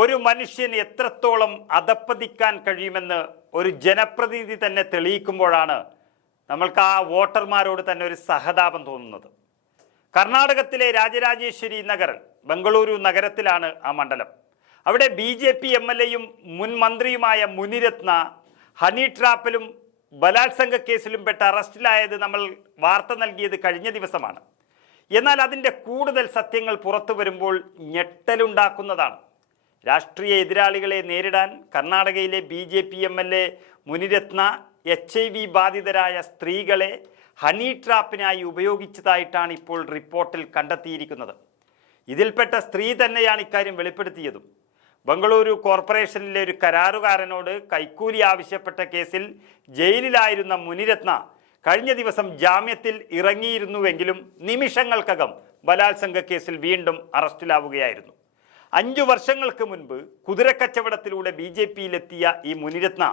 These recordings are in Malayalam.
ഒരു മനുഷ്യന് എത്രത്തോളം അധപ്പതിക്കാൻ കഴിയുമെന്ന് ഒരു ജനപ്രതിനിധി തന്നെ തെളിയിക്കുമ്പോഴാണ് നമ്മൾക്ക് ആ വോട്ടർമാരോട് തന്നെ ഒരു സഹതാപം തോന്നുന്നത്. കർണാടകത്തിലെ രാജരാജേശ്വരി നഗർ ബംഗളൂരു നഗരത്തിലാണ് ആ മണ്ഡലം. അവിടെ B J P M L എയും മുൻ മന്ത്രിയുമായ മുനിരത്ന ഹണി ട്രാപ്പിലും ബലാത്സംഗ കേസിലും പെട്ട് അറസ്റ്റിലായത് നമ്മൾ വാർത്ത നൽകിയത് കഴിഞ്ഞ ദിവസമാണ്. എന്നാൽ അതിന്റെ കൂടുതൽ സത്യങ്ങൾ പുറത്തു വരുമ്പോൾ ഞെട്ടലുണ്ടാക്കുന്നതാണ്. രാഷ്ട്രീയ എതിരാളികളെ നേരിടാൻ കർണാടകയിലെ B J P M L A Munirathna H I V ബാധിതരായ സ്ത്രീകളെ ഹണി ട്രാപ്പിനായി ഉപയോഗിച്ചതായിട്ടാണ് ഇപ്പോൾ റിപ്പോർട്ടിൽ കണ്ടെത്തിയിരിക്കുന്നത്. ഇതിൽപ്പെട്ട സ്ത്രീ തന്നെയാണ് ഇക്കാര്യം വെളിപ്പെടുത്തിയതും. ബംഗളൂരു കോർപ്പറേഷനിലെ ഒരു കരാറുകാരനോട് കൈക്കൂലി ആവശ്യപ്പെട്ട കേസിൽ ജയിലിലായിരുന്ന മുനിരത്ന കഴിഞ്ഞ ദിവസം ജാമ്യത്തിൽ ഇറങ്ങിയിരുന്നുവെങ്കിലും നിമിഷങ്ങൾക്കകം ബലാത്സംഗ കേസിൽ വീണ്ടും അറസ്റ്റിലാവുകയായിരുന്നു. അഞ്ചു വർഷങ്ങൾക്ക് മുൻപ് കുതിരക്കച്ചവടത്തിലൂടെ ബി ജെ പിയിലെത്തിയ ഈ മുനിരത്ന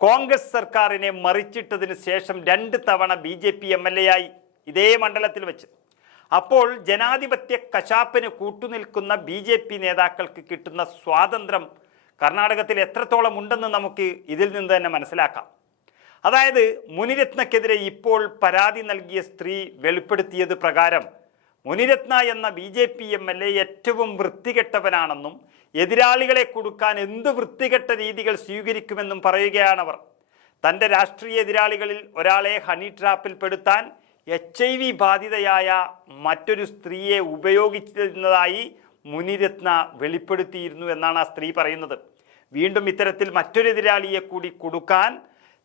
കോൺഗ്രസ് സർക്കാരിനെ മറിച്ചിട്ടതിന് ശേഷം രണ്ട് തവണ B J P M L A ആയി ഇതേ മണ്ഡലത്തിൽ വെച്ച്. അപ്പോൾ ജനാധിപത്യ കശാപ്പിന് കൂട്ടുനിൽക്കുന്ന ബി ജെ പി നേതാക്കൾക്ക് കിട്ടുന്ന സ്വാതന്ത്ര്യം കർണാടകത്തിൽ എത്രത്തോളം ഉണ്ടെന്ന് നമുക്ക് ഇതിൽ നിന്ന് തന്നെ മനസ്സിലാക്കാം. അതായത് മുനിരത്നക്കെതിരെ ഇപ്പോൾ പരാതി നൽകിയ സ്ത്രീ വെളിപ്പെടുത്തിയത് പ്രകാരം മുനിരത്ന എന്ന B J P M L A ഏറ്റവും വൃത്തികെട്ടവനാണെന്നും എതിരാളികളെ കൊടുക്കാൻ എന്ത് വൃത്തികെട്ട രീതികൾ സ്വീകരിക്കുമെന്നും പറയുകയാണവർ. തന്റെ രാഷ്ട്രീയ എതിരാളികളിൽ ഒരാളെ ഹണി ട്രാപ്പിൽ പെടുത്താൻ എച്ച് ഐ വി ബാധിതയായ മറ്റൊരു സ്ത്രീയെ ഉപയോഗിച്ചിരുന്നതായി മുനിരത്ന വെളിപ്പെടുത്തിയിരുന്നു എന്നാണ് ആ സ്ത്രീ പറയുന്നത്. വീണ്ടും ഇത്തരത്തിൽ മറ്റൊരു എതിരാളിയെ കൂടി കൊടുക്കാൻ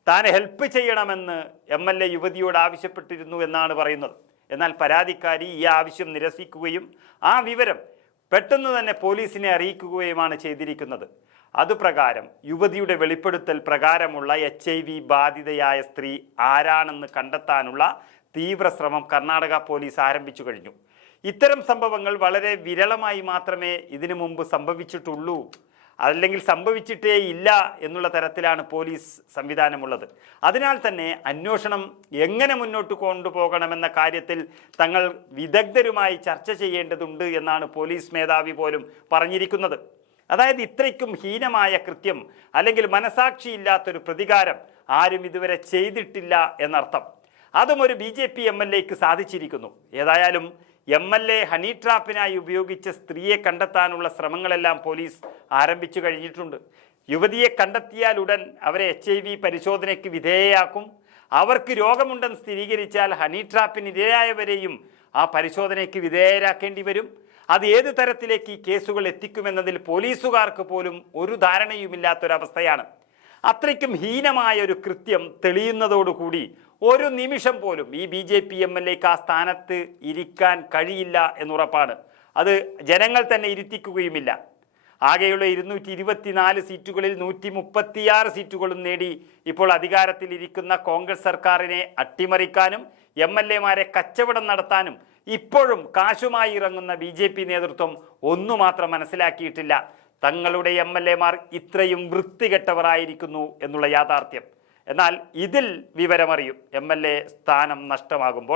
താൻ ഹെൽപ്പ് ചെയ്യണമെന്ന് എം എൽ എ യുവതിയോട് ആവശ്യപ്പെട്ടിരുന്നു എന്നാണ് പറയുന്നത്. എന്നാൽ പരാതിക്കാരി ഈ ആവശ്യം നിരസിക്കുകയും ആ വിവരം പെട്ടെന്ന് തന്നെ പോലീസിനെ അറിയിക്കുകയുമാണ് ചെയ്തിരിക്കുന്നത്. അതുപ്രകാരം യുവതിയുടെ വെളിപ്പെടുത്തൽ പ്രകാരമുള്ള എച്ച് ഐ വി ബാധിതയായ സ്ത്രീ ആരാണെന്ന് കണ്ടെത്താനുള്ള തീവ്ര ശ്രമം കർണാടക പോലീസ് ആരംഭിച്ചു കഴിഞ്ഞു. ഇത്തരം സംഭവങ്ങൾ വളരെ വിരളമായി മാത്രമേ ഇതിനു മുമ്പ് സംഭവിച്ചിട്ടുള്ളൂ. അല്ലെങ്കിൽ സംഭവിച്ചിട്ടേ ഇല്ല എന്നുള്ള തരത്തിലാണ് പോലീസ് സംവിധാനമുള്ളത്. അതിനാൽ തന്നെ അന്വേഷണം എങ്ങനെ മുന്നോട്ട് കൊണ്ടുപോകണമെന്ന കാര്യത്തിൽ തങ്ങൾ വിദഗ്ധരുമായി ചർച്ച ചെയ്യേണ്ടതുണ്ട് എന്നാണ് പോലീസ് മേധാവി പോലും പറഞ്ഞിരിക്കുന്നത്. അതായത് ഇത്രയ്ക്കും ഹീനമായ കൃത്യം അല്ലെങ്കിൽ മനസാക്ഷിയില്ലാത്തൊരു പ്രതികാരം ആരും ഇതുവരെ ചെയ്തിട്ടില്ല എന്നർത്ഥം. അതും ഒരു B J P M L എക്ക് സാധിച്ചിരിക്കുന്നു. ഏതായാലും എം എൽ എ ഹണി ട്രാപ്പിനായി ഉപയോഗിച്ച സ്ത്രീയെ കണ്ടെത്താനുള്ള ശ്രമങ്ങളെല്ലാം പോലീസ് ആരംഭിച്ചു കഴിഞ്ഞിട്ടുണ്ട്. യുവതിയെ കണ്ടെത്തിയാൽ ഉടൻ അവരെ എച്ച് ഐ വി പരിശോധനയ്ക്ക് വിധേയയാക്കും. അവർക്ക് രോഗമുണ്ടെന്ന് സ്ഥിരീകരിച്ചാൽ ഹണി ട്രാപ്പിന് ഇരയായവരെയും ആ പരിശോധനയ്ക്ക് വിധേയരാക്കേണ്ടി വരും. അത് ഏത് തരത്തിലേക്ക് ഈ കേസുകൾ എത്തിക്കുമെന്നതിൽ പോലീസുകാർക്ക് പോലും ഒരു ധാരണയുമില്ലാത്തൊരവസ്ഥയാണ്. അത്രയ്ക്കും ഹീനമായ ഒരു കൃത്യം തെളിയുന്നതോടുകൂടി ഒരു നിമിഷം പോലും ഈ B J P M L എക്ക് ആ സ്ഥാനത്ത് ഇരിക്കാൻ കഴിയില്ല എന്നുറപ്പാണ്. അത് ജനങ്ങൾ തന്നെ ഇരുത്തിക്കുകയുമില്ല. ആകെയുള്ള ഇരുന്നൂറ്റി ഇരുപത്തിനാല് സീറ്റുകളിൽ നൂറ്റി മുപ്പത്തിയാറ് സീറ്റുകളും നേടി ഇപ്പോൾ അധികാരത്തിലിരിക്കുന്ന കോൺഗ്രസ് സർക്കാരിനെ അട്ടിമറിക്കാനും എം എൽ എമാരെ കച്ചവടം നടത്താനും ഇപ്പോഴും കാശുമായി ഇറങ്ങുന്ന ബി ജെ പി നേതൃത്വം ഒന്നു മാത്രം മനസ്സിലാക്കിയിട്ടില്ല. തങ്ങളുടെ എം എൽ എമാർ ഇത്രയും വൃത്തികെട്ടവരായിരിക്കുന്നു എന്നുള്ള യാഥാർത്ഥ്യം. എന്നാൽ ഇതിൽ വിവരമറിയും. എം എൽ എ സ്ഥാനം നഷ്ടമാകുമ്പോൾ